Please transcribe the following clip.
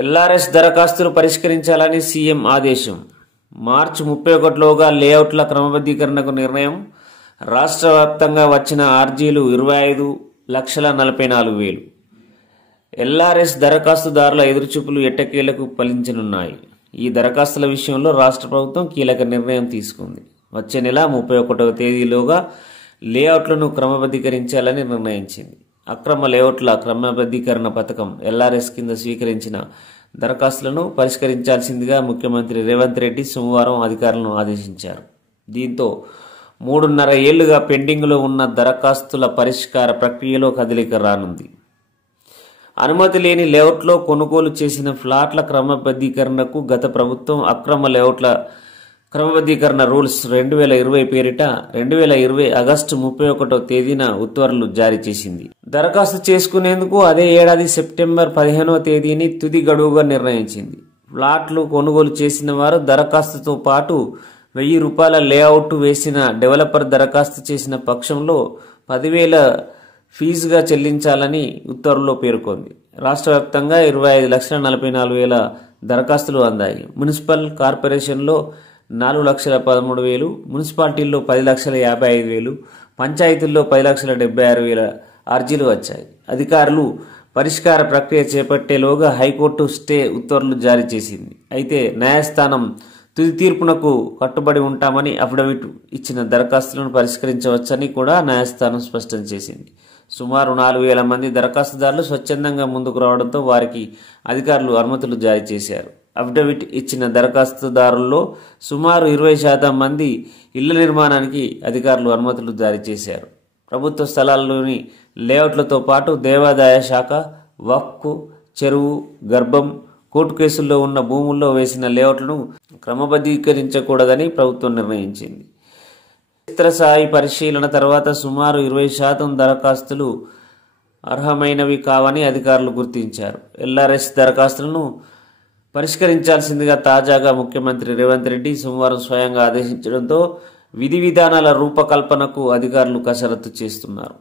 LRS దరఖాస్తులు పరిష్కరించాలని CM ఆదేశం. మార్చి 31లోగా లేఅవుట్ల క్రమబద్ధీకరణకు నిర్ణయం. రాష్ట్ర వ్యాప్తంగా వచ్చిన ఆర్జీలు 25,44,000. ఎల్ఆర్ఎస్ దరఖాస్తుదారుల ఎదురుచూపులు ఎట్టకేలకు ఫలించనున్నాయి. ఈ దరఖాస్తుల విషయంలో రాష్ట్ర ప్రభుత్వం కీలక నిర్ణయం తీసుకుంది. వచ్చే నెల 31వ తేదీలోగా లేఅవుట్లను క్రమబద్ధీకరించాలని నిర్ణయించింది. అక్రమ లేఅవుట్ల క్రమబద్ధీకరణ పథకం ఎల్ఆర్ఎస్ కింద స్వీకరించిన దరఖాస్తులను పరిష్కరించాల్సిందిగా ముఖ్యమంత్రి రేవంత్ రెడ్డి సోమవారం అధికారులను ఆదేశించారు. దీంతో 3.5 ఏళ్లుగా పెండింగ్లో ఉన్న దరఖాస్తుల పరిష్కార ప్రక్రియలో కదలిక రానుంది. అనుమతి లేని లేఅవుట్లో కొనుగోలు చేసిన ఫ్లాట్ల క్రమబద్ధీకరణకు గత ప్రభుత్వం అక్రమ లేఅవుట్ల క్రమబద్ధీకరణ రూల్స్ 2020 పేరిట 2020 ఆగస్టు 31వ తేదీన ఉత్తర్వులు జారీ చేసింది. దరఖాస్తు చేసుకునేందుకు అదే ఏడాది సెప్టెంబర్ 15వ తేదీని తుది గడువుగా నిర్ణయించింది. ఫ్లాట్లు కొనుగోలు చేసిన వారు దరఖాస్తుతో పాటు ₹1000 లేఅవుట్ వేసిన డెవలపర్ దరఖాస్తు చేసిన పక్షంలో 10,000 ఫీజుగా చెల్లించాలని ఉత్తర్వుల్లో పేర్కొంది. రాష్ట్ర వ్యాప్తంగా 25,44,000 దరఖాస్తులు అందాయి. మున్సిపల్ కార్పొరేషన్లో 4,13,000, మున్సిపాలిటీల్లో 10,55,000, పంచాయతీల్లో 10,76,000 ఆర్జీలు వచ్చాయి. అధికారులు పరిష్కార ప్రక్రియ చేపట్టేలోగా హైకోర్టు స్టే ఉత్తర్వులు జారీ చేసింది. అయితే న్యాయస్థానం తుది తీర్పునకు కట్టుబడి ఉంటామని అఫిడవిట్ ఇచ్చిన దరఖాస్తులను పరిష్కరించవచ్చని కూడా న్యాయస్థానం స్పష్టం చేసింది. సుమారు 4,000 మంది దరఖాస్తుదారులు స్వచ్ఛందంగా ముందుకు రావడంతో వారికి అధికారులు అనుమతులు జారీ చేశారు. అఫిడవిట్ ఇచ్చిన దరఖాస్తుదారుల్లో సుమారు 20% మంది ఇళ్ల నిర్మాణానికి అధికారులు అనుమతులు జారీ చేశారు. ప్రభుత్వ స్థలాల్లోని లేఅవుట్లతో పాటు దేవాదాయ శాఖ, వక్ఫ్, చెరువు, గర్భం, కోర్టు కేసుల్లో ఉన్న భూముల్లో వేసిన లేఅవుట్లను క్రమబద్ధీకరించకూడదని ప్రభుత్వం నిర్ణయించింది. క్షేత్రస్థాయి పరిశీలన తర్వాత సుమారు 20% దరఖాస్తులు అర్హమైనవి కావని అధికారులు గుర్తించారు. ఎల్ఆర్ఎస్ దరఖాస్తులను పరిష్కరించాల్సిందిగా తాజాగా ముఖ్యమంత్రి రేవంత్ రెడ్డి సోమవారం స్వయంగా ఆదేశించడంతో విధి విధానాల రూపకల్పనకు అధికారులు కసరత్తు చేస్తున్నారు.